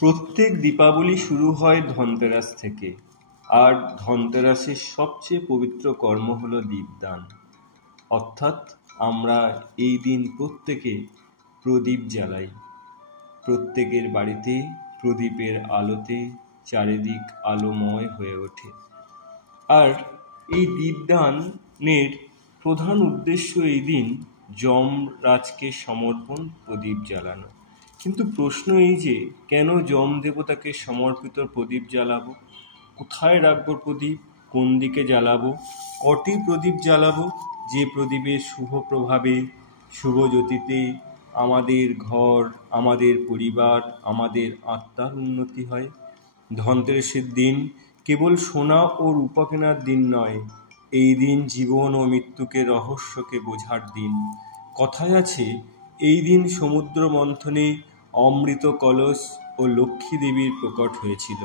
প্রত্যেক দীপাবলি শুরু হয় ধনতেরাস থেকে। আর ধনতেরাসের সবচেয়ে পবিত্র কর্ম হলো দীপদান। অর্থাৎ আমরা এই দিন প্রত্যেকে প্রদীপ জ্বালাই। প্রত্যেকের বাড়িতে প্রদীপের আলোতে চারিদিক আলোময় হয়ে ওঠে। আর এই দীপদানের প্রধান উদ্দেশ্য এই দিন যমরাজকে সমর্পণ প্রদীপ জ্বালানো। কিন্তু প্রশ্ন এই যে, কেন যম দেবতাকে সমর্পিত প্রদীপ জ্বালাবো? কোথায় রাখবো প্রদীপ? কোন দিকে জ্বালাবো? কটি প্রদীপ জ্বালাবো? যে প্রদীপের শুভ প্রভাবে, শুভ জ্যোতিতে আমাদের ঘর, আমাদের পরিবার, আমাদের আত্মার উন্নতি হয়। ধনতেরাসের দিন কেবল সোনা ও রূপা কেনার দিন নয়, এই দিন জীবন ও মৃত্যুকে রহস্যকে বোঝার দিন। কথায় আছে, এই দিন সমুদ্র মন্থনে অমৃত কলস ও লক্ষ্মী দেবীর প্রকট হয়েছিল।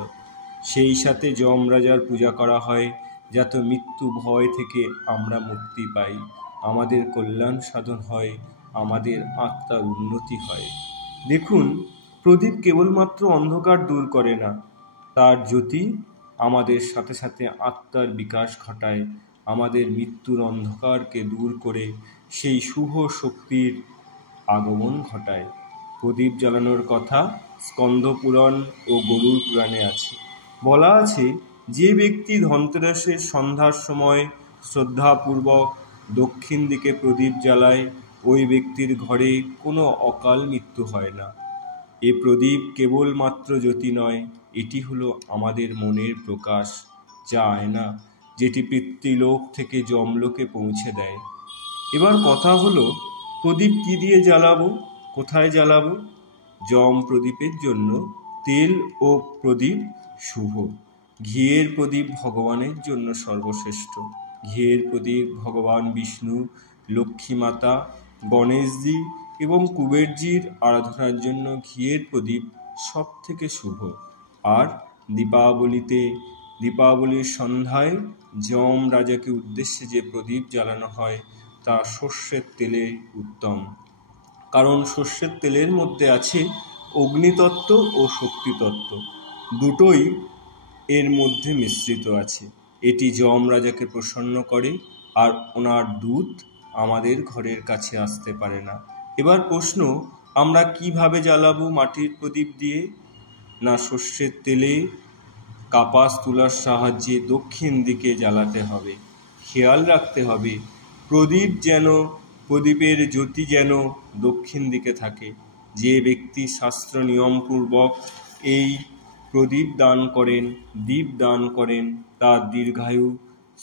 সেই সাথে যমরাজার পূজা করা হয়, যাতে মৃত্যু ভয় থেকে আমরা মুক্তি পাই, আমাদের কল্যাণ সাধন হয়, আমাদের আত্মার উন্নতি হয়। দেখুন, প্রদীপ কেবলমাত্র অন্ধকার দূর করে না, তার জ্যোতি আমাদের সাথে সাথে আত্মার বিকাশ ঘটায়, আমাদের মৃত্যুর অন্ধকারকে দূর করে সেই শুভ শক্তির আগমন ঘটায়। প্রদীপ জ্বালানোর কথা স্কন্দ পুরাণ ও গরুড় পুরাণে আছে। বলা আছে, যে ব্যক্তি ধনতেরাসের সন্ধ্যার সময় শ্রদ্ধাপূর্বক দক্ষিণ দিকে প্রদীপ জ্বালায়, ওই ব্যক্তির ঘরে কোনো অকাল মৃত্যু হয় না। এ প্রদীপ কেবলমাত্র জ্যোতি নয়, এটি হলো আমাদের মনের প্রকাশ, যা আয়না, যেটি পিতৃলোক থেকে যমলোকে পৌঁছে দেয়। এবার কথা হলো, প্রদীপ কি দিয়ে জ্বালাবো, কোথায় জ্বালাবো? যম প্রদীপের জন্য তেল ও প্রদীপ শুভ। ঘিয়ের প্রদীপ ভগবানের জন্য সর্বশ্রেষ্ঠ। ঘিয়ের প্রদীপ ভগবান বিষ্ণু, লক্ষ্মী মাতা, গণেশজি এবং কুবেরজির আরাধনার জন্য ঘিয়ের প্রদীপ সব থেকে শুভ। আর দীপাবলির সন্ধ্যায় যম রাজাকে উদ্দেশ্যে যে প্রদীপ জ্বালানো হয়, তা সর্ষের তেলে উত্তম। কারণ সর্ষের তেলের মধ্যে আছে অগ্নিতত্ত্ব ও শক্তিতত্ত্ব, দুটোই এর মধ্যে মিশ্রিত আছে। এটি যম রাজাকে প্রসন্ন করে, আর ওনার দূত আমাদের ঘরের কাছে আসতে পারে না। এবার প্রশ্ন, আমরা কিভাবে জ্বালাবো মাটির প্রদীপ দিয়ে? না, সর্ষের তেলে কাপাস তুলার সাহায্যে দক্ষিণ দিকে জ্বালাতে হবে। খেয়াল রাখতে হবে, প্রদীপের জ্যোতি যেন দক্ষিণ দিকে থাকে। যে ব্যক্তি শাস্ত্র নিয়মপূর্বক এই প্রদীপ দীপ দান করেন, তার দীর্ঘায়ু,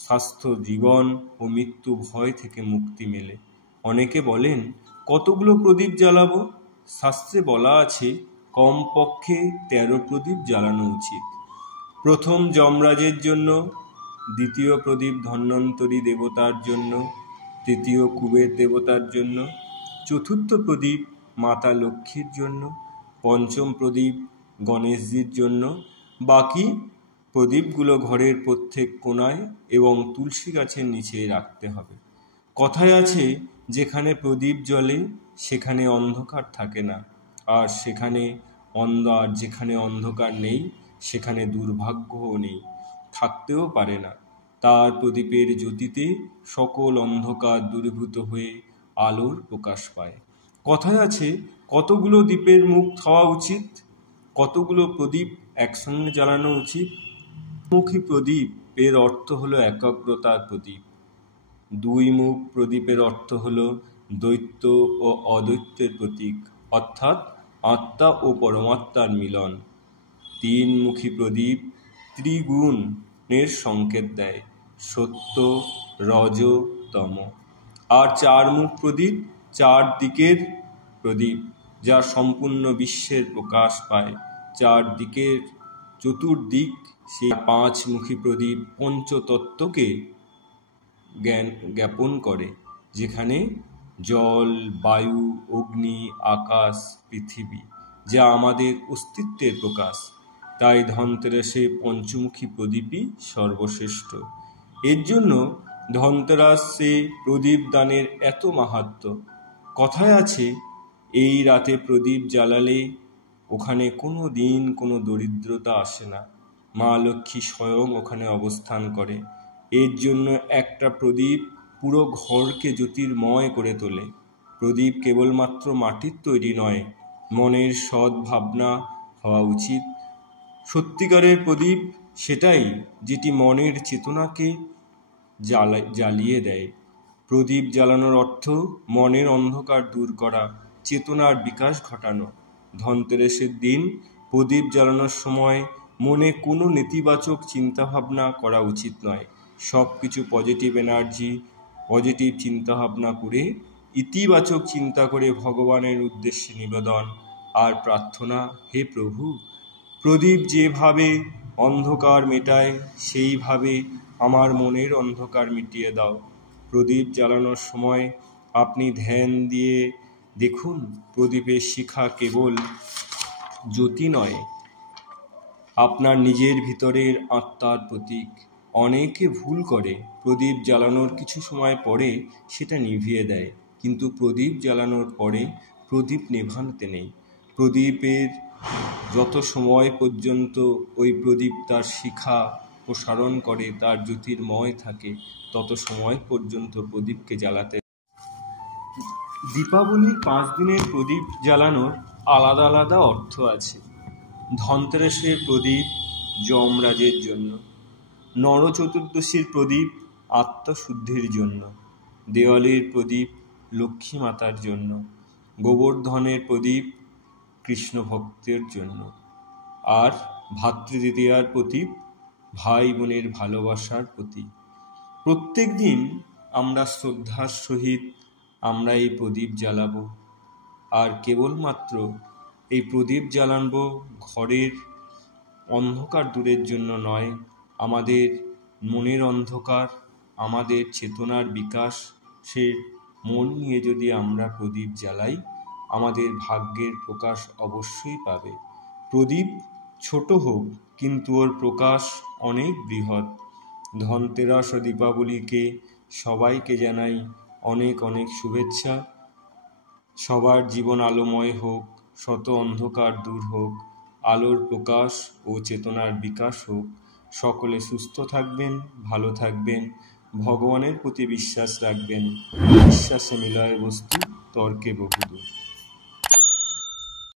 স্বাস্থ্য, জীবন ও মৃত্যু ভয় থেকে মুক্তি মেলে। অনেকে বলেন, কতগুলো প্রদীপ জ্বালাবো? শাস্ত্রে বলা আছে, কমপক্ষে 13 প্রদীপ জ্বালানো উচিত। প্রথম যমরাজের জন্য, দ্বিতীয় প্রদীপ ধন্বন্তরী দেবতার জন্য, তৃতীয় কুবের দেবতার জন্য, চতুর্থ প্রদীপ মাতা লক্ষ্মীর জন্য, পঞ্চম প্রদীপ গণেশজির জন্য। বাকি প্রদীপগুলো ঘরের প্রত্যেক কোণায় এবং তুলসী গাছের নিচে রাখতে হবে। কথায় আছে, যেখানে প্রদীপ জ্বলে সেখানে অন্ধকার থাকে না, আর যেখানে অন্ধকার নেই সেখানে দুর্ভাগ্যও নেই, থাকতেও পারে না। তার প্রদীপের জ্যোতিতে সকল অন্ধকার দূরীভূত হয়ে আলোর প্রকাশ পায়। কথায় আছে, কতগুলো দ্বীপের মুখ হওয়া উচিত? কতগুলো প্রদীপ একসঙ্গে জ্বালানো উচিত? মুখী প্রদীপ এর অর্থ হলো একাগ্রতার প্রদীপ। 2 মুখ প্রদীপের অর্থ হলো দ্বৈত ও অদ্বৈতের প্রতীক, অর্থাৎ আত্মা ও পরমাত্মার মিলন। 3 মুখী প্রদীপ ত্রিগুণের সংকেত দেয়, সত্য, রজ, তম। আর 4 মুখ প্রদীপ 4 দিকের প্রদীপ, যা সম্পূর্ণ বিশ্বের প্রকাশ পায়। চতুর্দিক সেই 5 মুখী প্রদীপ পঞ্চতত্ত্বকে জ্ঞাপন করে, যেখানে জল, বায়ু, অগ্নি, আকাশ, পৃথিবী, যা আমাদের অস্তিত্বের প্রকাশ। তাই ধনতেরাসে পঞ্চমুখী প্রদীপই সর্বশ্রেষ্ঠ। এর জন্য ধনতেরাসে প্রদীপ দানের এত মাহাত্ম্য। কথায় আছে, এই রাতে প্রদীপ জ্বালালে ওখানে কোনো দিন কোনো দরিদ্রতা আসে না। মা লক্ষ্মী স্বয়ং ওখানে অবস্থান করে। এর জন্য একটা প্রদীপ পুরো ঘরকে জ্যোতির্ময় করে তোলে। প্রদীপ কেবলমাত্র মাটির তৈরি নয়, মনের সৎ ভাবনা হওয়া উচিত। সত্যিকারের প্রদীপ সেটাই যেটি মনের চেতনাকে জ্বালিয়ে দেয়। প্রদীপ জ্বালানোর অর্থ মনের অন্ধকার দূর করা, চেতনার বিকাশ ঘটানো। ধনতেরাসের দিন প্রদীপ জ্বালানোর সময় মনে কোনো নেতিবাচক চিন্তাভাবনা করা উচিত নয়। সব কিছু পজিটিভ এনার্জি, পজিটিভ চিন্তাভাবনা করে, ইতিবাচক চিন্তা করে ভগবানের উদ্দেশ্যে নিবেদন আর প্রার্থনা, হে প্রভু, প্রদীপ যেভাবে অন্ধকার মেটায় সেইভাবে আমার মনের অন্ধকার মিটিয়ে দাও। প্রদীপ জ্বালানোর সময় আপনি ধ্যান দিয়ে দেখুন, প্রদীপের শিখা কেবল জ্যোতি নয়, আপনার নিজের ভিতরের আত্মার প্রতীক। অনেকে ভুল করে, প্রদীপ জ্বালানোর কিছু সময় পরে সেটা নিভিয়ে দেয়, কিন্তু প্রদীপ জ্বালানোর পরে প্রদীপ নেভাতে নেই। প্রদীপের যত সময় পর্যন্ত ওই প্রদীপ তার শিখা প্রসারণ করে, তার জ্যোতির্ময় থাকে, তত সময় পর্যন্ত প্রদীপকে জ্বালাতে। দীপাবলির 5 দিনের প্রদীপ জ্বালানোর আলাদা আলাদা অর্থ আছে। ধনতেরাসের প্রদীপ যমরাজের জন্য, নরচতুর্দশীর প্রদীপ আত্মশুদ্ধির জন্য, দেওয়ালির প্রদীপ লক্ষ্মী মাতার জন্য, গোবর্ধনের প্রদীপ কৃষ্ণ ভক্তের জন্য, আর ভাতৃদ্বিতীয়ার প্রদীপ ভাই বোনের ভালোবাসার প্রতীক। প্রত্যেক দিন আমরা শ্রদ্ধার সহিত আমরা এই প্রদীপ জ্বালাবো। আর কেবলমাত্র এই প্রদীপ জ্বালাবো ঘরের অন্ধকার দূরের জন্য নয়, আমাদের মনের অন্ধকার, আমাদের চেতনার বিকাশ, সে মন নিয়ে যদি আমরা প্রদীপ জ্বালাই, আমাদের ভাগ্যের প্রকাশ অবশ্যই পাবে। প্রদীপ ছোট হোক, কিন্তু ওর প্রকাশ অনেক বৃহৎ। ধনতেরাস ও দীপাবলিকে সবাইকে জানাই অনেক অনেক শুভেচ্ছা। সবার জীবন আলোময় হোক, শত অন্ধকার দূর হোক, আলোর প্রকাশ ও চেতনার বিকাশ হোক। সকলে সুস্থ থাকবেন, ভালো থাকবেন, ভগবানের প্রতি বিশ্বাস রাখবেন। বিশ্বাসে মিলয় বস্তু, তর্কে বহুদূর।